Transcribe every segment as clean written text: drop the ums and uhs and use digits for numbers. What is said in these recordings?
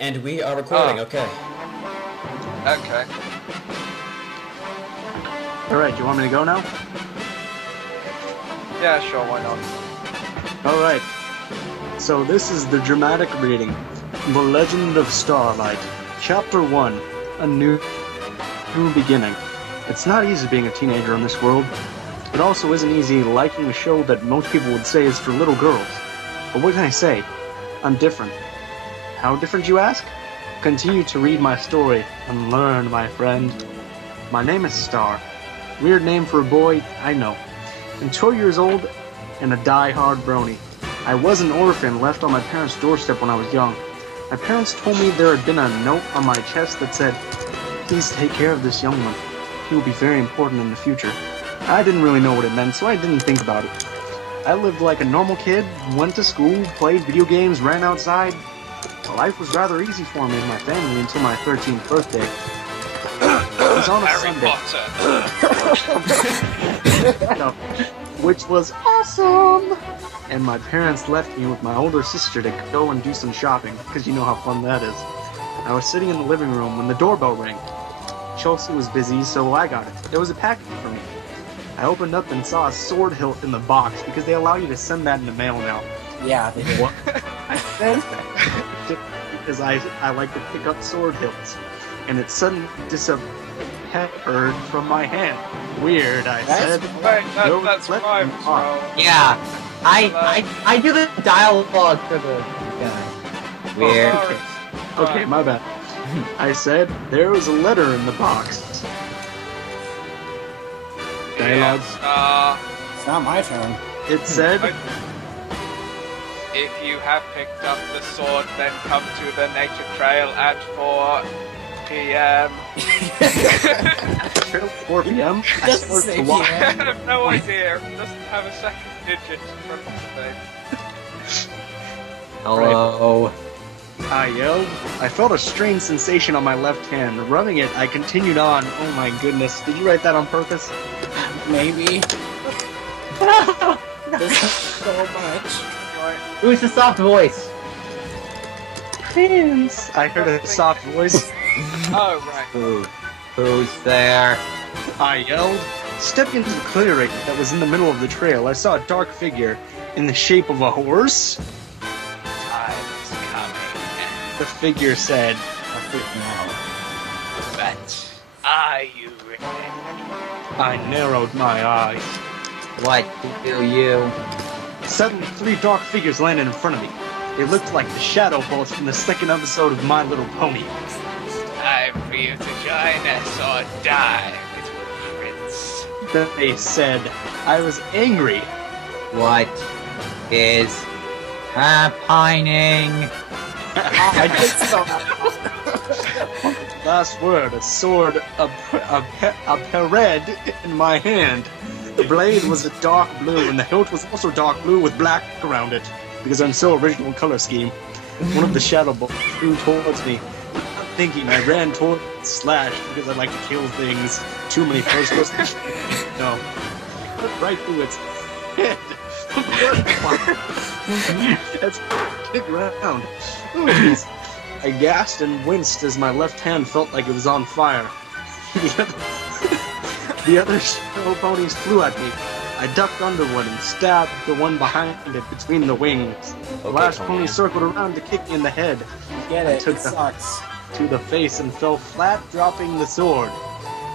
And we are recording, okay. Okay. Alright, you want me to go now? Yeah, sure, why not? Alright. So this is the dramatic reading. The Legend of Starlight. Chapter 1. A new beginning. It's not easy being a teenager in this world. It also isn't easy liking a show that most people would say is for little girls. But what can I say? I'm different. How different, you ask? Continue to read my story and learn, my friend. My name is Star. Weird name for a boy, I know. I'm 12 years old and a die-hard brony. I was an orphan left on my parents' doorstep when I was young. My parents told me there had been a note on my chest that said, "Please take care of this young one. He will be very important in the future." I didn't really know what it meant, so I didn't think about it. I lived like a normal kid, went to school, played video games, ran outside. Life was rather easy for me and my family until my 13th birthday. It was on a Sunday. No, which was awesome! And my parents left me with my older sister to go and do some shopping, because you know how fun that is. I was sitting in the living room when the doorbell rang. Chelsea was busy, so I got it. There was a package for me. I opened up and saw a sword hilt in the box, because they allow you to send that in the mail now. Yeah, they do. What? I said, because I like to pick up sword hilts. And it suddenly disappeared from my hand. Weird, I said. Wait, that's rhymes, bro. Yeah, I do the dialogue for the guy. Weird. Okay, my bad. I said, there was a letter in the box. Dialogue. Yes, It's not my turn. It said, if you have picked up the sword, then come to the nature trail at 4 p.m. 4 p.m. I Doesn't started say to walk. I have no idea. It doesn't have a second digit for the thing. Hello. I yelled. I felt a strange sensation on my left hand. Rubbing it, I continued on. Oh my goodness. Did you write that on purpose? Maybe. There's so much. Who's the soft voice? Prince. I heard a soft voice. Oh, right. Who's there? I yelled. Stepping into the clearing that was in the middle of the trail, I saw a dark figure in the shape of a horse. Time is coming. The figure said, But are you ready? I narrowed my eyes. What do you? Suddenly, 3 dark figures landed in front of me. They looked like the shadow bolts from the second episode of My Little Pony. Time for you to join us or die, little prince. Then they said, I was angry. What is happening? I did so. Last word, a sword, a pered in my hand. The blade was a dark blue, and the hilt was also dark blue with black around it, because I'm so original color scheme. One of the shadow bolts flew towards me. Not thinking, I ran toward Slash because I like to kill things. Too many first-person. No, right through its head. That's kick around. Oh, jeez. I gasped and winced as my left hand felt like it was on fire. The other shadow ponies flew at me. I ducked under one and stabbed the one behind it between the wings. The last pony circled around to kick me in the head. Get I it? took It the- sucks. To the face and fell flat, dropping the sword.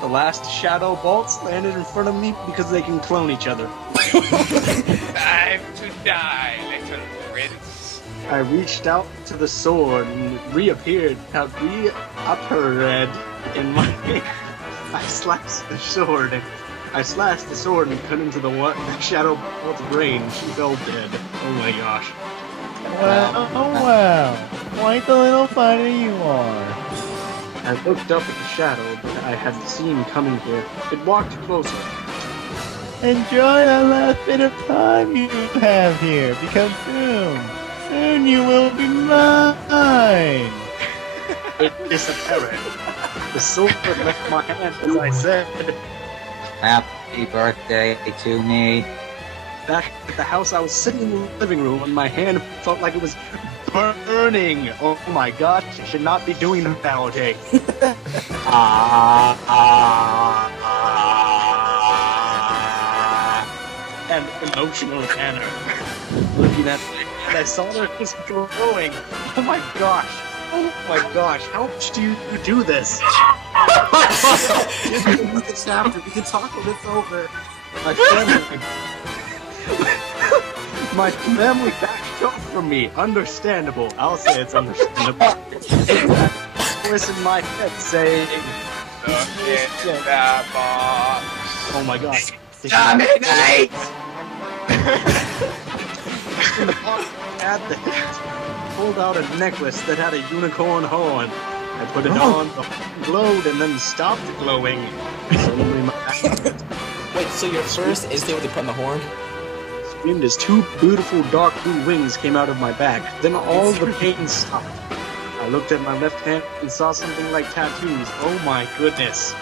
The last shadow bolts landed in front of me because they can clone each other. Time to die, little prince. I reached out to the sword and it reappeared, reappeared in my hand. I slashed the sword. I slashed the sword and cut into the shadow bolt's brain. She fell dead. Oh my gosh. Wow. Quite the little fighter you are. I looked up at the shadow that I had seen coming here. It walked closer. Enjoy the last bit of time you have here, because soon you will be mine. It disappeared. The sword left my hand as I said. Happy birthday to me. Back at the house, I was sitting in the living room and my hand felt like it was burning. Oh my gosh, I should not be doing that nowadays. And emotional manner. Looking at it, and I saw that it was glowing. Oh my gosh. Oh my gosh, how much do you do this? Just read the chapter. We can talk when it's over. My family backed off from me. Understandable. I'll say it's understandable. Voice in my head saying, Look in that box. "Oh my gosh." Dominate! In the box at the head, pulled out a necklace that had a unicorn horn. I put it on, the horn glowed, and then stopped glowing. Suddenly my Wait, so your first instinct was to put on the horn? screamed as two beautiful dark blue wings came out of my back. Then all the pain stopped. I looked at my left hand and saw something like tattoos. Oh my goodness.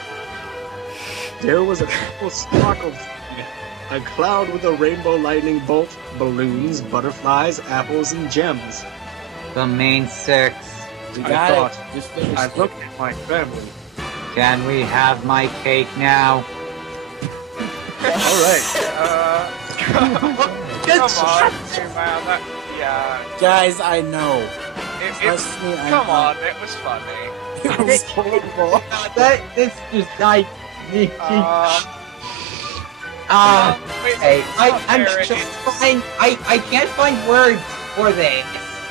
There was a triple sparkle thing. A cloud with a rainbow lightning bolt, balloons, butterflies, apples, and gems. The main six. We I got thought- it. Just finish I it. looked at my family. Can we have my cake now? Alright. Come on, hey, man. That, yeah. Guys, I know. It's, Trust me, I come know. on, it was funny. It was horrible. This just like. Wait, Hey, I'm there it just is. trying. I can't find words for this.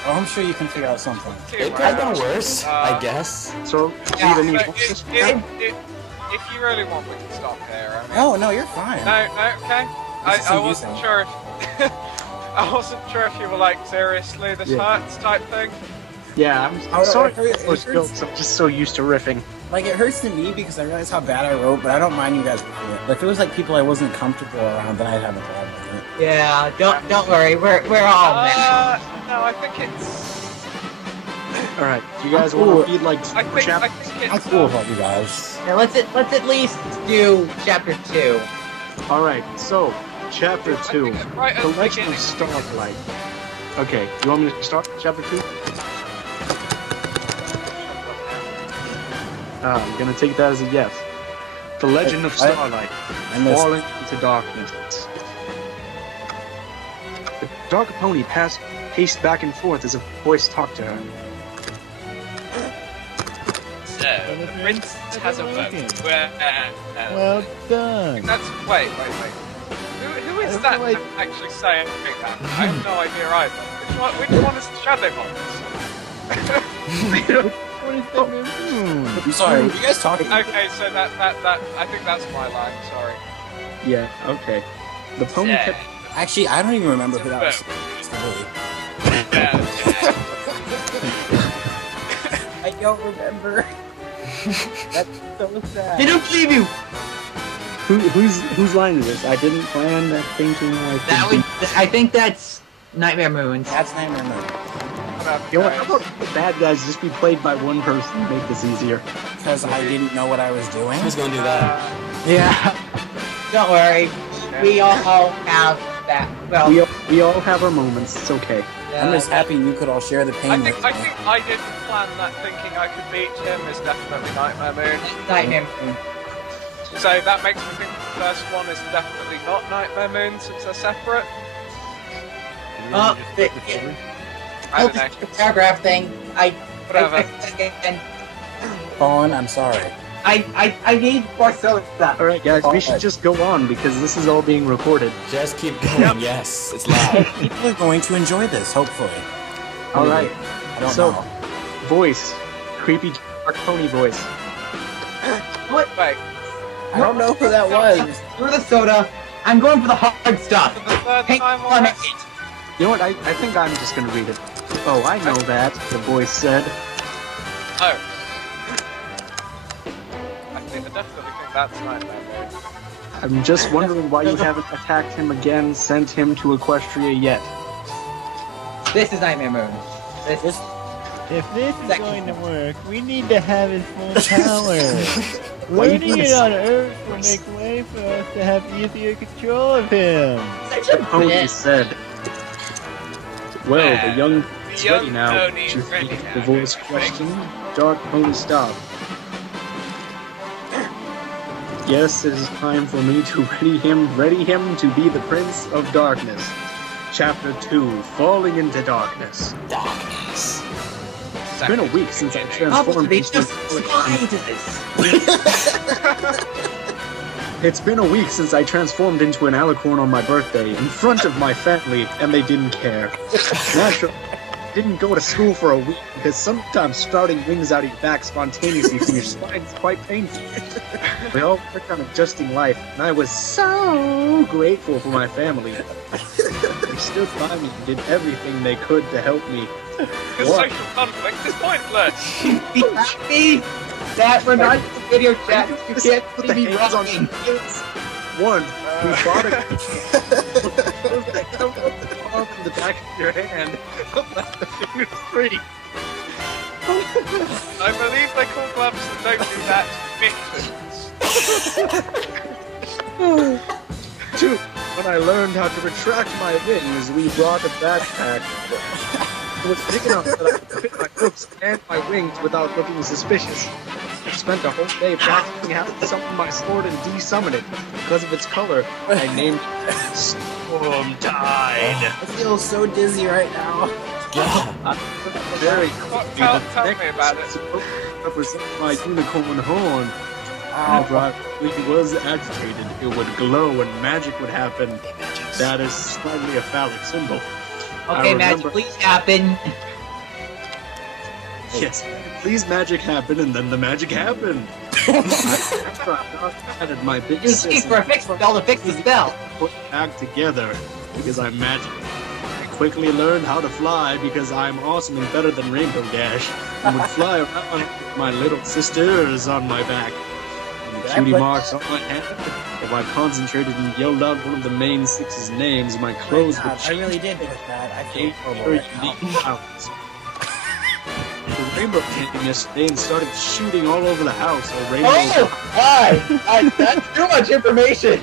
Oh, I'm sure you can figure out something. It could have been worse, I guess. So, Yeah, even So, you. if you really want, we can stop here. I mean, Oh, no, you're fine. no, okay. This is I wasn't amusing. sure if I wasn't sure if you were like seriously this Yeah. hurts type thing. Yeah, I'm Oh, sorry it for those hurts. jokes. I'm just so used to riffing. Like, it hurts to me because I realize how bad I wrote, but I don't mind you guys reading it. Like, if it was like people I wasn't comfortable around, then I'd have a problem with it. Yeah, don't worry. We're all mad. No, I think it's. Alright, do you guys I'm want cool. to read like I think chapter? it's. I'm cool about you guys. Now let's at least do chapter 2. Alright, so, chapter 2. I think it's right at The the Legend of beginning. Starlight. Okay, you want me to start chapter 2? I'm gonna take that as a yes. The Legend of Starlight. I missed. Falling into darkness. The dark pony paced back and forth as a voice talked to her. So, the prince has a vote. Well done. That's wait. Who is that Wait. actually saying that? I have no idea either. Which one is the shadow box? What is that moon? I'm sorry, were you guys talking? Okay, so that I think that's my line. Sorry. Yeah, okay. The pony kept. Actually, I don't even remember who that was. Really. I don't remember. That's so sad. They don't believe you. Whose line is this? I didn't plan that thinking like That would. I think that's Nightmare Moons. That's Nightmare Moon. You know what? How about the bad guys just be played by one person to make this easier? Because I didn't know what I was doing. Who's gonna do that? Yeah. Don't worry. We all have that. Well, We all have our moments. It's okay. I'm just happy you could all share the I pain think with me. I didn't plan that thinking I could beat him is definitely Nightmare Moon. Nightmare Moon. So that makes me think the first one is definitely not Nightmare Moon since they're separate. I don't know. The paragraph thing. Whatever. Colin, I'm sorry. I need more soda. Alright, guys, we should just go on because this is all being recorded. Just keep going, yes. It's live. People are going to enjoy this, hopefully. Alright, I don't so, know. voice. Creepy dark pony voice. What? Wait, I don't know who that was. Screw the soda. I'm going for the hard stuff. for the third Hey, time on on it. it. You know what? I think I'm just gonna read it. Oh, I know that, the voice said. Oh. I definitely think that's Nightmare Moon. I'm just wondering why you haven't attacked him again, sent him to Equestria yet. This is Nightmare Moon. This is. If this is Second. going to work, we need to have his full power. Why you Learning doing it this? on Earth will make way for us to have easier control of him. Such a Pony bitch. said. Well, the young It's Young ready now. Tony To is ready read now. the voice question. Dark Pony stop. Yes, it is time for me to ready him to be the Prince of Darkness. Chapter 2, Falling into Darkness. Darkness. It's been a week since I Oh, transformed they into just spiders. It's been a week since I transformed into an alicorn on my birthday in front of my family, and they didn't care. Naturally, I didn't go to school for a week because sometimes sprouting wings out of your back spontaneously from your spine is quite painful. We all worked on adjusting life, and I was so grateful for my family. They stood by me and did everything they could to help me. Because social conflict is pointless. Be happy that we're not in the video chat. You can't Put see the me hands on rocking. One, we bought a palm in the back of your hand. Let the fingers free. I believe they call gloves that don't do that mittens. Two, when I learned how to retract my wings, we brought a backpack. It was big enough that I could fit my hooks and my wings without looking suspicious. I spent a whole day practicing how to summon my sword and de-summon it. Because of its color, I named it Storm Tide. I feel so dizzy right now. Yeah. Very Tell me about it. Supposed to represent my unicorn horn. Whenever I really was agitated, it would glow and magic would happen. That is slightly a phallic symbol. Okay, I magic, remember- please happen. Yes, please magic happen, and then the magic happened. After I added my big Use sis key for a fix spell to fix the spell. put back together because I'm magic. I quickly learned how to fly because I'm awesome and better than Rainbow Dash, and would fly around with my little sisters on my back. And the cutie marks on my hand. If I concentrated and yelled out one of the main six's names, my clothes would I really did put that. I feel horrible very right now. unique powers. The rainbow came yesterday and started shooting all over the house. A rainbow. Why? That's too much information.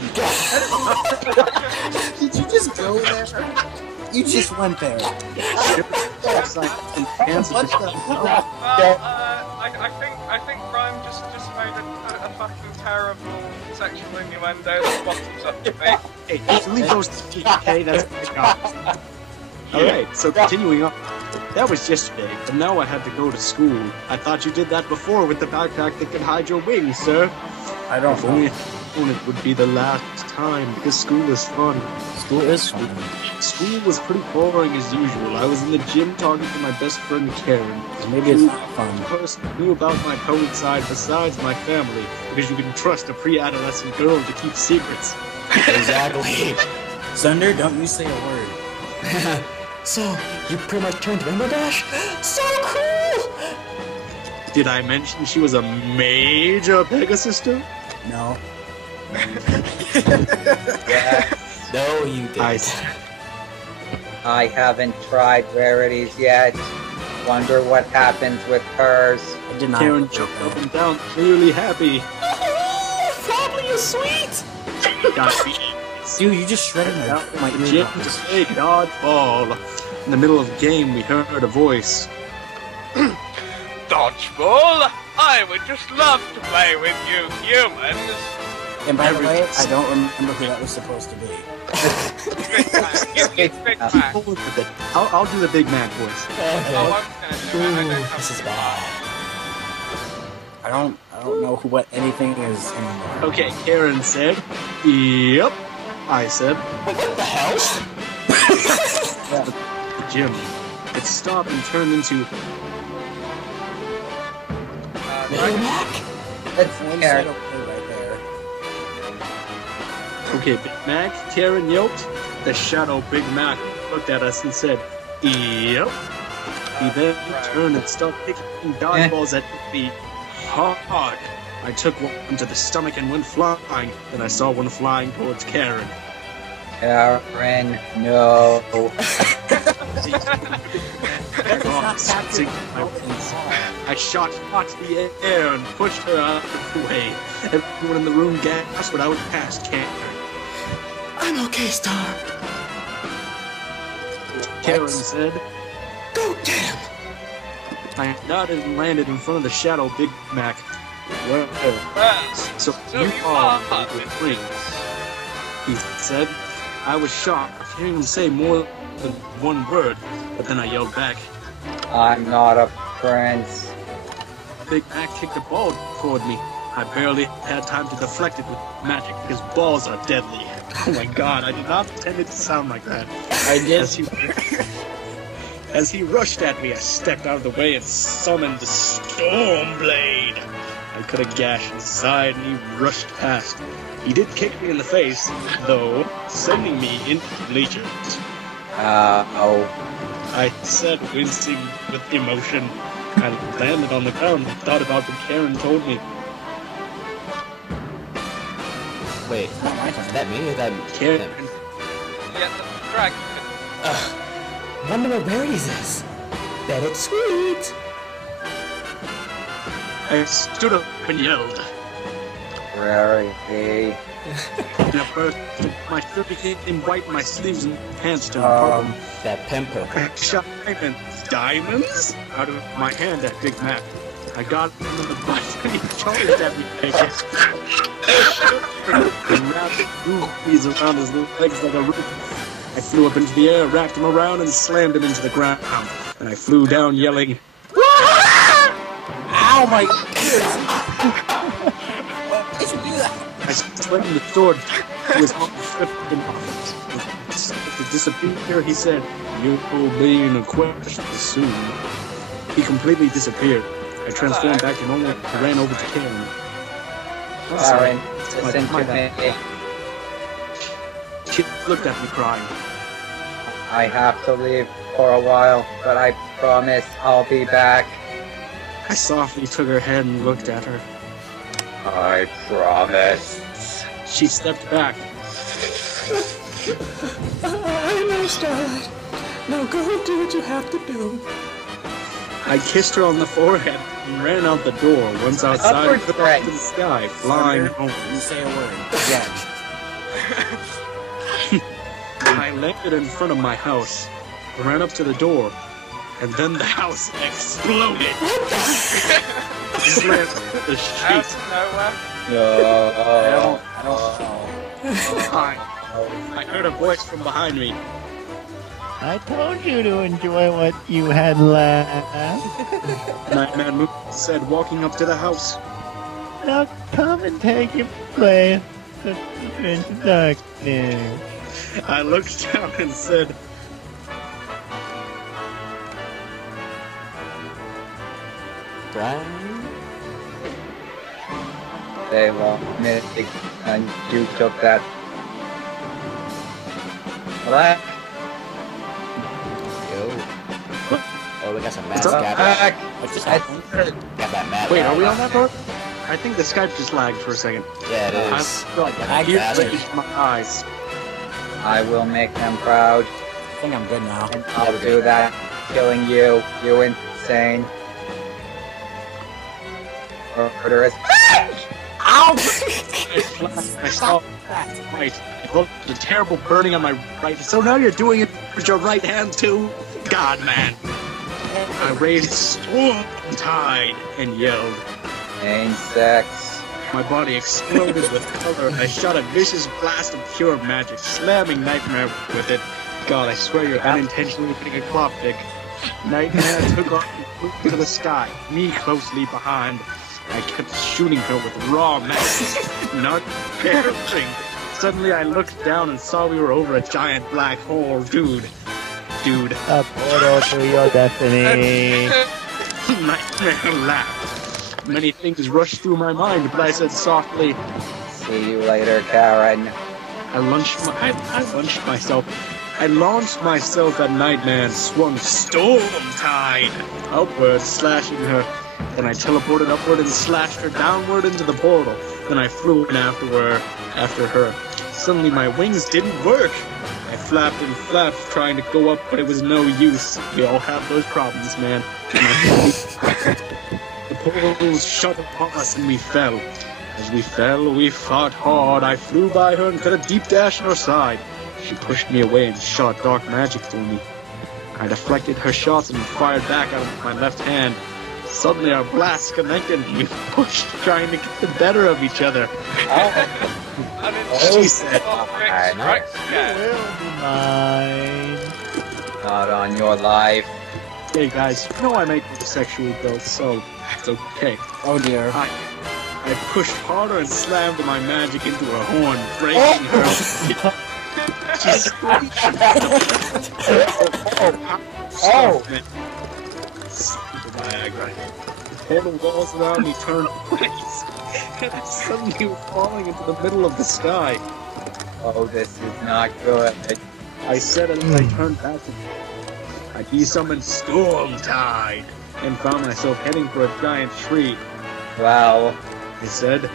Did you just go there? You just went there. What the hell? I think Ryan just made a fucking terrible sexual innuendo that bottoms up to me. Hey, just leave those to me, okay? That's what I got. Alright, so continuing on. That was yesterday, but now I had to go to school. I thought you did that before with the backpack that could hide your wings, sir. I don't If only know. it would be the last time, because school is fun. School is fun. School was pretty boring as usual. I was in the gym talking to my best friend Karen. Maybe it's not fun. The person who knew about my code side besides my family, because you can trust a pre-adolescent girl to keep secrets. Exactly. Sunder, don't you say a word. So, you pretty much turned Rainbow Dash? So cool! Did I mention she was a major Pegasister? No. Yeah, No, you didn't. I haven't tried rarities yet. Wonder what happens with hers. I did not. Karen jumped up and down, clearly happy. Probably is sweet! Got beat. Dude, you just shredded my The gym ear. to play dodgeball. In the middle of the game, we heard a voice. Dodgeball? I would just love to play with you humans. And by the way, I don't remember who that was supposed to be. Big Mac. Give me Big Mac. Hold with it. I'll do the Big Mac voice. Oh, I'm gonna do it. I don't This is have bad. I don't know what anything is anymore. Okay, Karen said. Yep. I said. Wait, what the hell? The gym. It stopped and turned into. Rainbow Mac? Let's One care. said okay right there. Okay, Big Mac. Karen yelped. The shadow Big Mac looked at us and said, "Yep." He then turned and started kicking dodgeballs at me hard. I took one to the stomach and went flying. Then I saw one flying towards Karen. Karen, no. I shot the air and pushed her out of the way. Everyone in the room gasped when I went past Karen. I'm okay, Star. Karen said, Go I nodded and landed in front of the shadow Big Mac. Well, so you are the prince, he said. I was shocked, hearing him say more than one word, but then I yelled back. I'm not a prince. Big Mac kicked a ball toward me. I barely had time to deflect it with magic, because balls are deadly. Oh my god, I did not intend it to sound like that. I did. As he rushed at me, I stepped out of the way and summoned the Storm Blade. I cut a gash inside and he rushed past. He did kick me in the face, though, sending me into bleachers. I said, wincing with emotion. I landed on the ground and thought about what Karen told me. Wait, is that me or that Karen, him? Yeah, drag. Wonder what berries is. Bet it's sweet. I stood up and yelled. Rarity. In a burst, my shirt became white and my sleeves and pants turned purple. That pimple. I shot diamonds out of my hand at Big Mac. I got him in the butt and he charged at me. And wrapped rubies around his legs like a roof. I flew up into the air, wrapped him around, and slammed him into the ground. And I flew down yelling, Ow, my goodness! Why did you do that? I slammed the sword to his mouth and to disappear. He said, "You'll be in a question soon." He completely disappeared. I transformed back to normal and ran over to Karen. Karen, listen to me. She looked at me crying. I have to leave for a while, but I promise I'll be back. I softly took her hand and looked at her. I promise. She stepped back. I know, Starlight. Now go do what you have to do. I kissed her on the forehead and ran out the door. Once outside, Upward looked threat. up to the sky, flying home. You say a word. Again. I landed in front of my house, ran up to the door, and then the house exploded. Slammed the Out sheet. of nowhere. I No. don't know. I heard a voice from behind me. I told you to enjoy what you had left. Nightman Moon said, walking up to the house. Now come and take your place. The Prince of Darkness. I looked down and said, Brian? They won't miss it, and you took that. Black. Yo. Oh, we got some mad What's up? scabbers. What just I happened? Got that mad wait, guy. are we on that boat? I think the Skype just lagged for a second. Yeah, it I is. felt Like tears bastard. raised my eyes. I will make them proud, I think I'm good now. and I'll do that, killing you, you insane. Murderous. Ow! I saw right. It looked a terrible burning on my right. So now you're doing it with your right hand too? God, man. I raised Storm Tide and yelled. Insects. My body exploded with color. I shot a vicious blast of pure magic, slamming Nightmare with it. God, I swear you're unintentionally hitting a clock pick. Nightmare took off and flew to the sky, me closely behind. I kept shooting her with raw magic, not caring. Suddenly I looked down and saw we were over a giant black hole. Dude. A portal to your destiny. Nightmare laughed. Many things rushed through my mind, but I said softly, See you later, Karen. I launched myself. I launched myself at Nightmare and swung Storm Tide upward, slashing her. Then I teleported upward and slashed her downward into the portal. Then I flew in after her. Suddenly my wings didn't work. I flapped and flapped trying to go up, but it was no use. We all have those problems, man. The portals shut upon us and we fell. As we fell, we fought hard. I flew by her and cut a deep dash in her side. She pushed me away and shot dark magic through me. I deflected her shots and fired back out of my left hand. Suddenly our blasts connected and we pushed, trying to get the better of each other. And then She said, strikes You again. will be mine. Not on your life. Hey guys, you know I make the sexual build, so it's okay. Oh dear. I pushed harder and slammed my magic into her horn, breaking her. She screamed. Oh. Stupid Niagara. All the walls around me turned blaze, and I suddenly was falling into the middle of the sky. Oh, this is not good. I said as I turned back, I de-summoned Storm Tide, and found myself heading for a giant tree. Well, I said,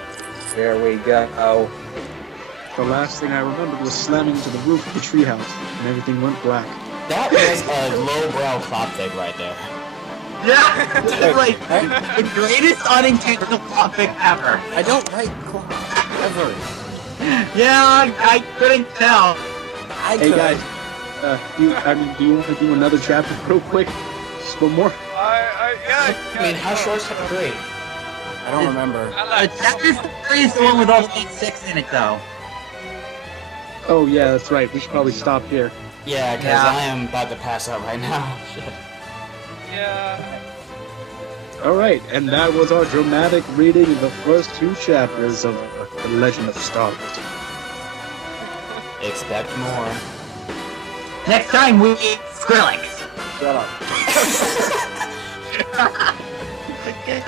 here we go. the last thing I remembered was slamming to the roof of the treehouse, and everything went black. That was a lowbrow cloptic right there. Yeah, this is like the greatest unintentional topic ever. I don't like clock ever. Yeah, I couldn't tell. I Hey could. guys, do you want to do another chapter real quick? Just one more? Yeah. I mean, how short's chapter 3? I don't remember. Chapter 3 is the one with all 8-6 in it, though. Oh yeah, that's right. We should probably stop here. Yeah, because Yeah. I am about to pass out right now. Shit. Yeah. Alright, and that was our dramatic reading of the first 2 chapters of The Legend of Starlight. Expect more. Next time we eat Skrillex. Shut up. Okay,